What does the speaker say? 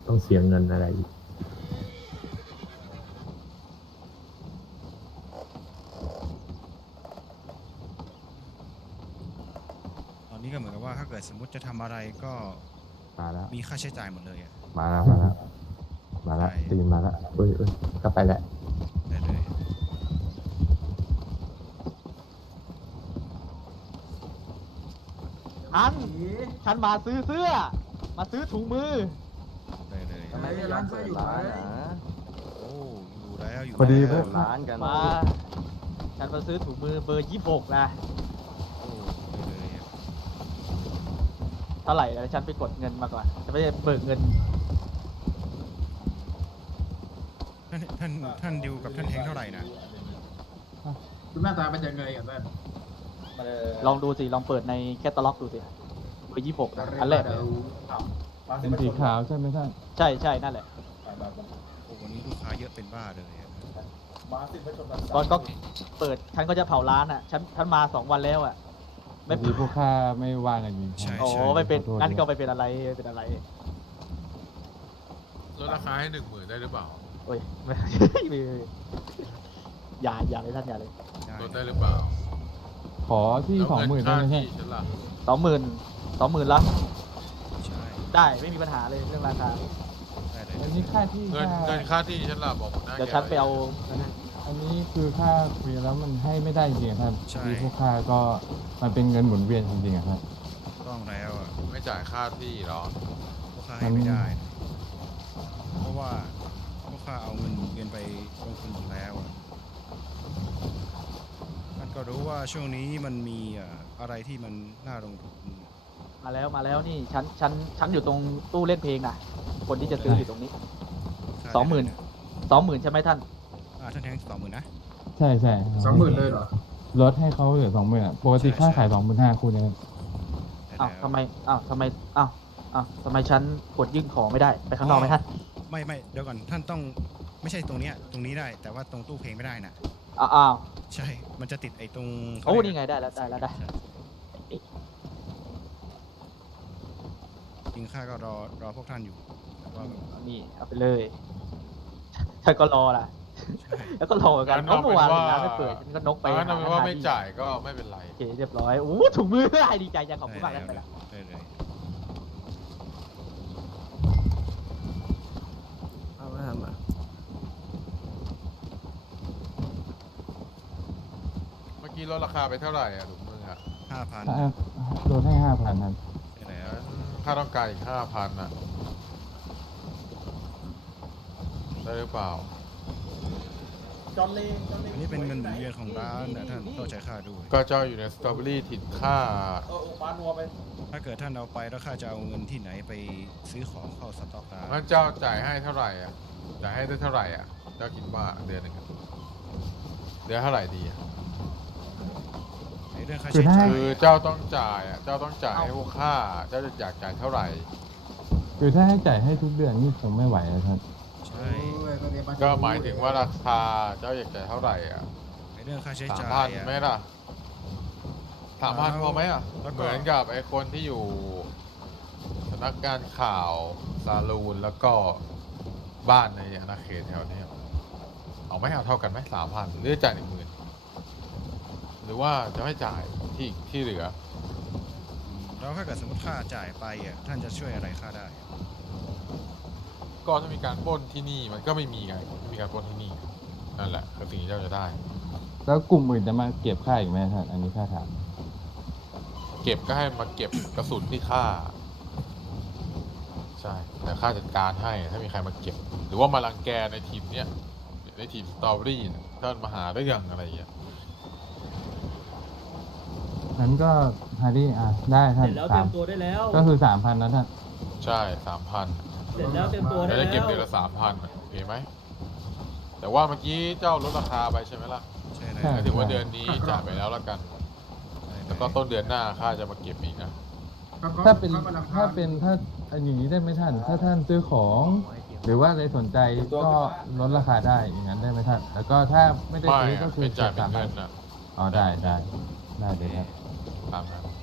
ต้องเสียเงินอะไรอีกตอนนี้ก็เหมือนกับว่าถ้าเกิดสมมติจะทำอะไรก็มาแล้วมีค่าใช้จ่ายหมดเลยอ่ะมาแล้วตีนมาแล้วเอ้ยก็ไปแหละได้เลยฉันมาซื้อเสื้อ มาซื้อถุงมือได้เลยทำไมไม่ร้านเสื้ออยู่ไหนโอ้อยู่แล้วอยู่พอดีแล้วเว้ยร้านกันมา ฉันมาซื้อถุงมือเบอร์ 26 นะโอ้ได้เลยอะเท่าไหร่แล้วฉันไปกดเงินมาก่อนจะไม่ได้เบิกเงินท่านดิวกับท่านแฮงค์เท่าไหร่นะคุณหน้าตาเป็นยังไงกันบ้างลองดูสิ ลองเปิดในแคตตาล็อกดูสิ เบอร์ 26นะอันแรกเลยเป็นสีขาวใช่ไหมท่านใช่ใช่นั่นแหละโอ้วันนี้ลูกค้าเยอะเป็นบ้าเลยอะตอนก็เปิด ฉันก็จะเผาร้านอ่ะ ฉันมา 2 วันแล้วอ่ะ ไม่พอดีพวกข้าไม่ว่างกันจริงใช่โอ้ใช่ไม่เป็นขอโทษงั้นก็ไม่เป็นอะไรไม่เป็นอะไรลดราคาให้10,000ได้หรือเปล่าโอ้ยไม่ อย่าเลยท่านอย่าเลยลดได้หรือเปล่าขอที่แล้ว 20,000 เงินได้ค่าไหมที่ท่านฉันล่ะ 20,000ละใช่ได้ไม่มีปัญหาเลยเรื่องราคาได้เลยอันนี้ค่าที่เงินค่าที่ฉันล่ะบอกหัวหน้าเดี๋ยวฉันไปเอาอันนี้คือค่าคุยแล้วมันให้ไม่ได้จริงๆอะท่านใช่ที่พวกข้าก็มันเป็นเงินหมุนเวียนจริงๆอะครับต้องแล้วอะไม่จ่ายค่าที่หรอลูกค้าให้ไม่ได้นะเพราะว่าลูกค้าเอาเงินหมุนเวียนไปลงทุนหมดแล้วอะท่านก็รู้ว่าช่วงนี้มันมีอะไรที่มันน่าลงทุนมาแล้วนี่ฉันอยู่ตรงตู้เล่นเพลงนะคนที่จะซื้ออยู่ตรงนี้ 20,000 ใช่ไหมท่านท่านแฮงค์20,000นะใช่ใช่ 20,000เลยเหรอลดให้เขาเหลือ20,000อะปกติค่าขาย25,000คู่เนี้ได้อ้าวแล้วทำไมทำไมฉันกดยื่นของไม่ได้ ไปข้างนอกไหมท่านไม่เดี๋ยวก่อนท่านต้องไม่ใช่ตรงเนี้ยตรงนี้ได้ แต่ว่าตรงตู้เพลงไม่ได้นะอ้าวใช่ มันจะติดไอ้ตรงโอ้นี่ไงได้แล้วได้จริงข้าก็รอพวกท่านอยู่แต่ว่าแบบนี่เอาไปเลยฉันก็รอล่ะใช่แล้วก็รอเหมือนกันงั้นเพราะเมื่อวานเอาเป็นว่าร้านไม่เปิดฉันก็นกไปงั้นเอาเป็นว่าไม่ที่จ่ายก็ไม่เป็นไรโอเคเรียบร้อยโอ้ถุงมือให้ดีใจจังขอบคุณมากแล้วไปละได้เลยเอามาทำอ่ะเมื่อกี้ลดราคาไปเท่าไหร่อ่ะถุงมืออ่ะ 5,000 ลดให้5,000ท่านใช่แล้วค่าต้องการอีก5,000อ่ะได้หรือเปล่าอันนี้เป็นเงินหมุนเวียนของร้านนะท่านต้องจ่ายค่าด้วยก็เจ้าอยู่ในสตรอเบอรี่ถิ่นค่าถ้าเกิดท่านเอาไปแล้วข้าจะเอาเงินที่ไหนไปซื้อของเข้าสต็อกร้านงั้นเจ้าจ่ายให้เท่าไหร่อ่ะจ่ายให้ได้เท่าไหร่อ่ะเจ้าคิดว่าเดือนหนึงอะเดือนเท่าไหร่ดีอ่ะในเรื่องค่าใช้จ่ายคือเจ้าต้องจ่ายอ่ะ เจ้าต้องจ่ายให้พวกข้า เจ้าจะอยากจ่ายเท่าไหร่คือถ้าให้จ่ายให้ทุกเดือนนี่คงไม่ไหวแล้วท่านใช่ก็หมายถึงว่าราคาเจ้าอยากจ่ายเท่าไหร่อ่ะในเรื่องค่าใช้ 3,000 จ่ายอะไหมล่ะ3,000พอไหมอ่ะแล้วก็เหมือนกับไอ้คนที่อยู่สำนักงานข่าวซาลูนแล้วก็บ้านในอาณาเขตแถวเนี้ยเอาไหมเอาเท่ากันไหม3,000หรือจ่าย10,000หรือว่าจะไม่จ่ายที่เหลือแล้วถ้าเกิดสมมติค่าจ่ายไปอ่ะท่านจะช่วยอะไรค่าได้ก็ถ้ามีการปล้นที่นี่มันก็ไม่มีไงไม่มีการปล้นที่นี่นั่นแหละคือสิ่งที่เจ้าจะได้แล้วกลุ่มอื่นจะมาเก็บค่าอีกไหมท่านอันนี้ค่าถามเก็บก็ให้มาเก็บกระสุนที่ฆ่าใช่แต่ค่าจัดการให้ถ้ามีใครมาเก็บ หรือว่ามารังแกในทีมเนี้ยในทีมสตรอเบอรี่เนี่ยถ้ามันมาหาเรื่องอะไรอย่างเงี้ยนั้นก็ฮาร์ดี้ได้ท่านเสร็จแล้วเตรียมตัวได้แล้วก็คือ3,000นะท่านใช่3,000 เสร็จแล้วเตรียมตัวได้จะแล้ได้วเก็บเดือนละ3,000โอเคไหมแต่ว่าเมื่อกี้เจ้าลดราคาไปใช่ไหมล่ะใช่ใช่แล้วหมายถึงว่าเดือนนี้จ่ายไปแล้วละกัน แล้วก็ต้นเดือนหน้าข้าจะมาเก็บอีกนะถ้าอย่างนี้ได้ไหมท่าน ถ้าท่านซื้อของ หรือว่าอะไรสนใจก็ลดราคาได้อย่างนั้นได้ไหมท่าน แล้วก็ถ้าไม่ได้ไม่ซื้อก็อะคือเป็นจ่ายเป็น 3,000 เงินอ่ะอ๋อได้เลยครับตามนั้น